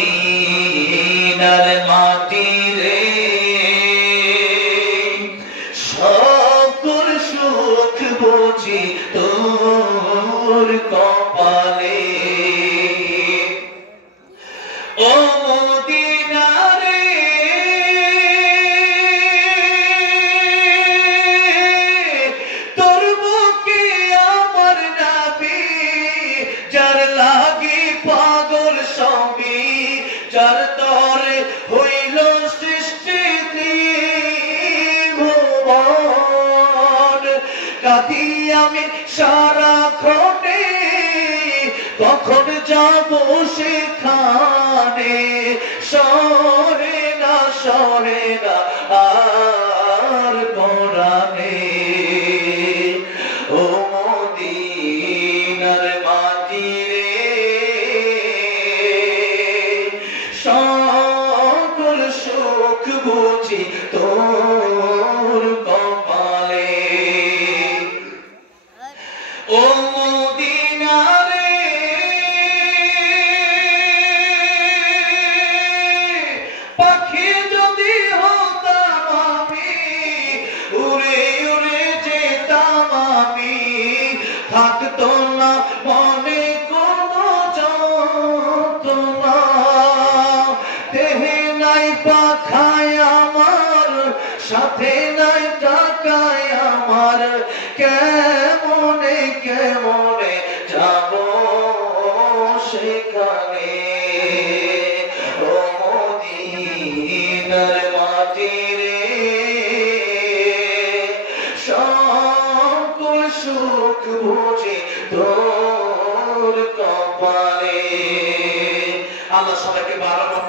মদিনার মাটি রে সকল সুখ বুঝি তোর কপালে ও মদিনা রে তোর বুকে আমার নবী যার লাগি পাগল সবই যার তরে হইল সৃষ্টি ত্রিভুবন কাঁদি আমি সারাক্ষণে কখন যাব সেখানে সরে না আর পরাণে ও মদিনার মাটি রে সকল সুখ বুঝি তোর কপালে ও মদিনা রে পাখি যদি হতাম আমি উড়ে উড়ে যেতাম আমি থাকতো না মনে কোনো যন্ত্রণা দেহে নাই পাখায় আমার সাথে নাই টাকায় আমার কেমনে কেমনে যাব সেখানে ও মদিনার মাটি রে সকল সুখ বুঝি তোর কপালে আল্লাহ সবাইকে 12